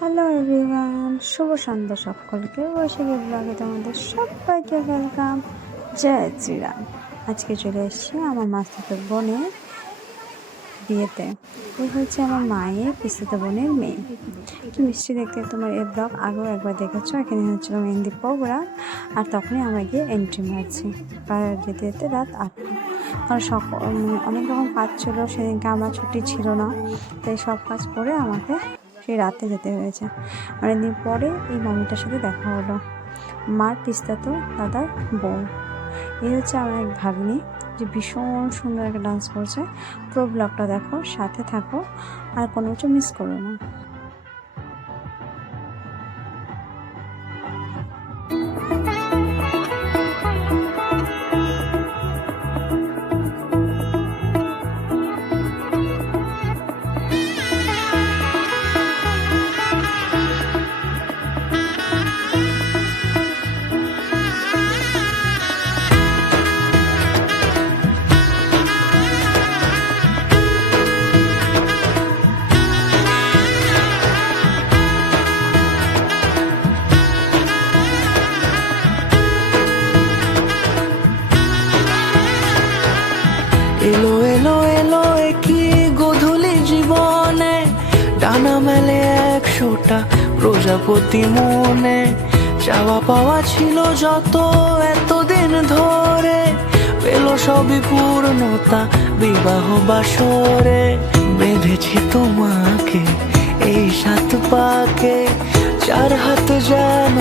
Hello everyone, শুভ সন্ধ্যা সকলকে। বৈশাখী ব্লগে তোমাদের সবাইকে ওয়েলকাম। জয় শ্রীরাম। আজকে চলে এসেছি আমার মাস্তুতো বোনের বিয়েতে। এই হচ্ছে আমার মায়ের পিস্তুতো বোনের মেয়ে। কি মিষ্টি দেখতে। তোমার এই ব্লগ আগেও একবার দেখেছো। এখানে হচ্ছিল মেহেন্দি প্রোগ্রাম, আর তখনই আমরা গিয়ে এন্ট্রি মারছি। প্রায় যেতে যেতে রাত 8টা। কারণ অনেক রকম কাজ ছিল সেদিনকে, আমার ছুটি ছিল না, তাই সব কাজ করে আমাকে সেই রাতে যেতে হয়েছে। অনেকদিন পরে এই মামিটার সাথে দেখা হলো, মার পিস্তাতো দাদার বউ। এই হচ্ছে আমার এক ভাগ্নি, যে ভীষণ সুন্দর একটা ডান্স করছে। পুরো ব্লগটা দেখো, সাথে থাকো, আর কোনো কিছু মিস করো না। এলো এলো এলো একই গোধূলি জীবনে, ডানা মেলে 100টা প্রজাপতি মনে। চাওয়া পাওয়া ছিল যত এতদিন ধরে, পেল সবই পূর্ণতা বিবাহ বাসরে। বেঁধেছি তোমাকে এই 7 পাকে, 4 হাত যেন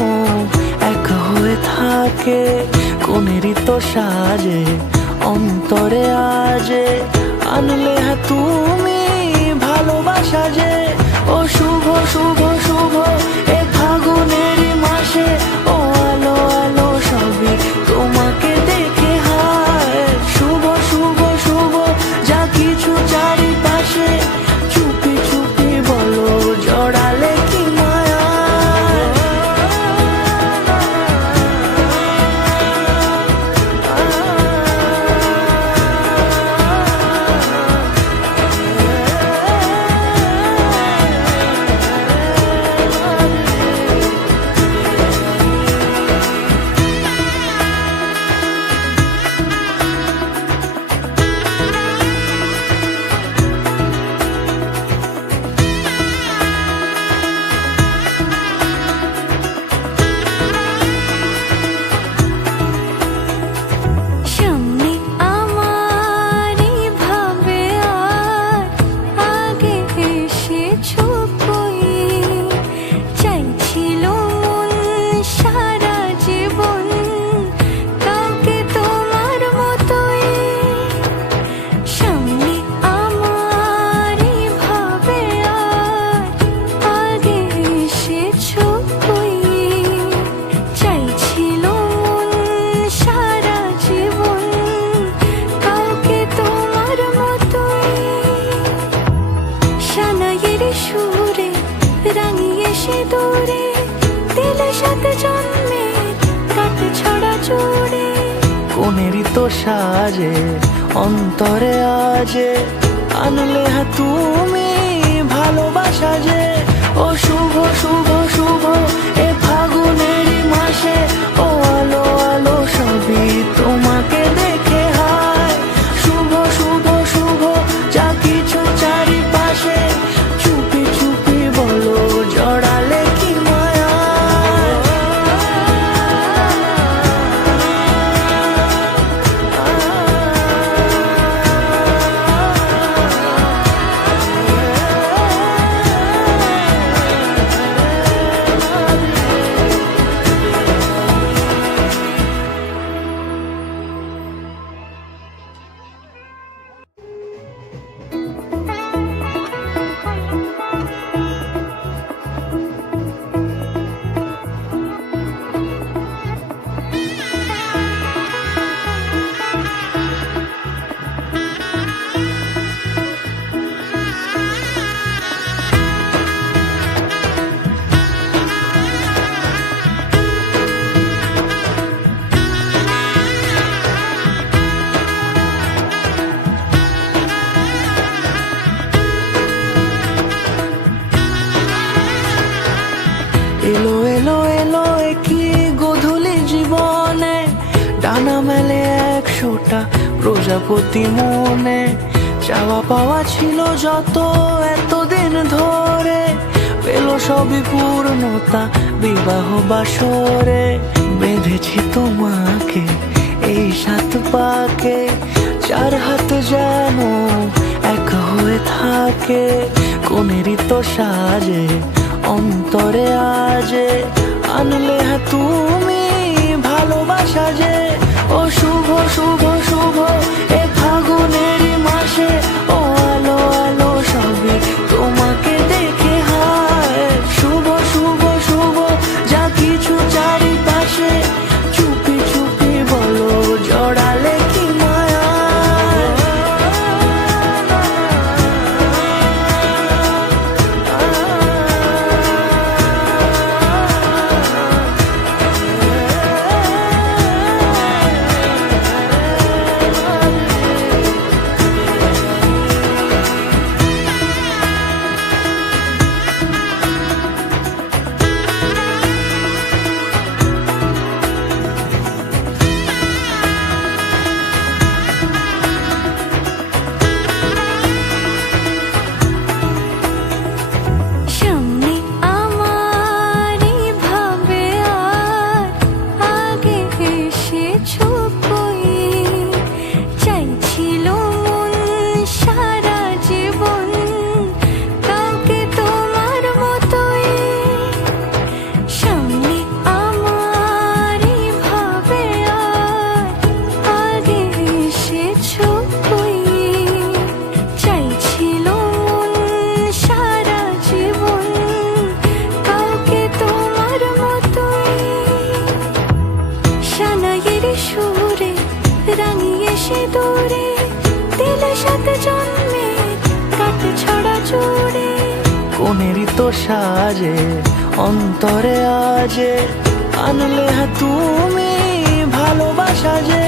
এক হয়ে থাকে। কোনেরই তো সাজে অন্তরে আজে, আনলে তুমি ভালোবাসা যে। ও শুভ শুভ শুভ এ ফাগুনেরই মাসে, ও আলো আলো সবই তোমাকে দেখে হায়। শুভ শুভ শুভ যা কিছু চারিপাশে, চুপি চুপি বলো জড়ালে কি মায়া। কোনেরই তো সাজে অন্তরে আজে, আনলে তুমি ভালোবাসা যে। ও শুভ শুভ শুভ এ ফাগুনেরই মাসে, ও আলো আলো সবই তোমাকে দেখে হায়। শুভ শুভ শুভ যা কিছু চারিপাশে, চুপি চুপি বলো জড়ালে কি মায়া। এলো এলো এলো কি গধূলি জীবনে, ডানা মেলে 100টা প্রজাপতি মনে। চাওয়া পাওয়া ছিল যত এতদিন ধরে, পেল সবই পূর্ণতা বিবাহ বাসরে। বেঁধেছি তোমাকে এই 7 পাকে, 4 হাত যেন এক হয়ে থাকে। কোনেরই তো সাজে অন্তরে আজে, আনলে তুমি ভালোবাসা যে। ও শুভ শুভ শুভ এ ফাগুনেরই মাসে, ও আলো আলো সবে তোমাকে দেখে হায়। শুভ শুভ শুভ যা কিছু চারিপাশে, চুপি চুপি বলো জড়ালে কি মায়া। সামনে আমার ভাবে আর আগে এসেছো কই, চাইছিল মন সারা জীবন কাউকে তোমার মতোই। সামনে আমার ভাবে আর আগে এসেছো কই, চাইছিল মন সারা জীবন কাউকে তোমার মতোই। সানাইয়ের সুরে রাঙিয়ে সে দূরে, দিলে 7 জন্মে কাট ছড়া জুড়ে। কোনেরই তো সাজে অন্তরে আজে, আনলে তুমি ভালোবাসা যে।